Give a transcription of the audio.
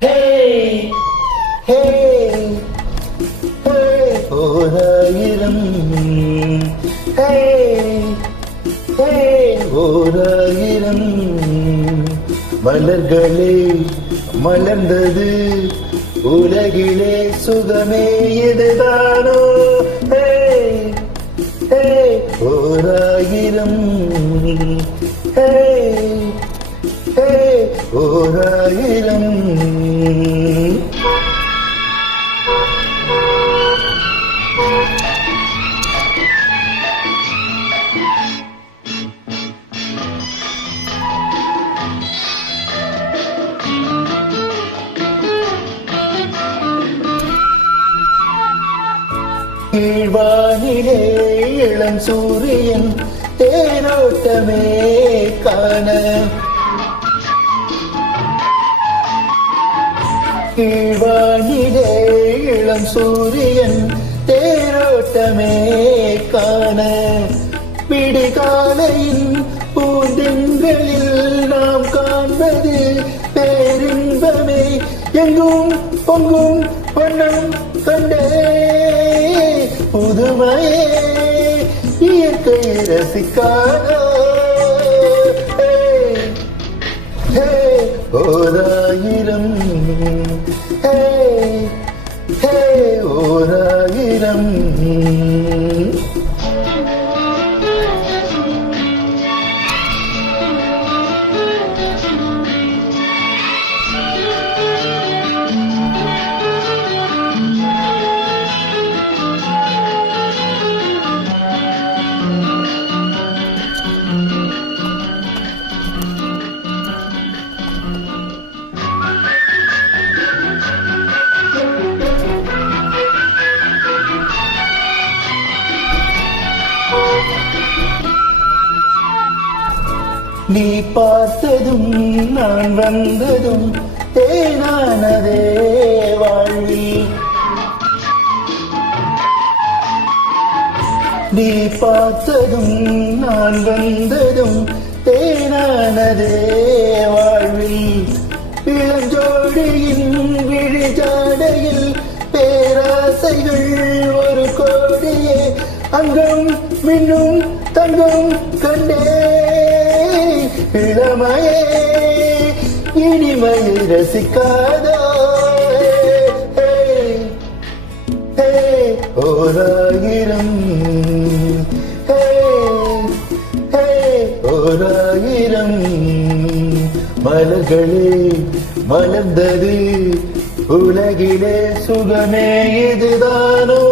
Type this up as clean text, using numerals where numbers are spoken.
Hey, hey, hey, ஓராயிரம் hey, hey, ஓராயிரம் மலர்களே மலர்ந்தது உலகிலே சுகமே இதுதானோ hey, hey, ஓராயிரம் hey, hey, ஓராயிரம் கீழ்வானிலே இளம் சூரியன் தேரோட்டமே காண கீழ்வானிலே இளம் சூரியன் தேரோட்டமே காண விடிகாலையின் பூந்தெங்களில் நாம் காண்பது பேரின்பமே எங்கும் பொங்கும் வண்ணம் கண்டே புதுமையே இயற்கை ரசிக்காதோ ஓராயிரம் ஓராயிரம் நீ பார்த்ததும் நான் வந்ததும் தேனானதே வாழ்வில் நீ பார்த்ததும் நான் வந்ததும் தேனானதே வாழ்வில் இளஞ்சோடியின் விழிஜாடையில் பேராசைகள் ஒரு கோடியே அங்கம் மின்னும் தங்கம் கண்டே இளமையே இனிமையை ரசிக்காதோ ஓராயிரம் ஓராயிரம் மலர்களே மலர்ந்தது உலகிலே சுகமே இதுதானோ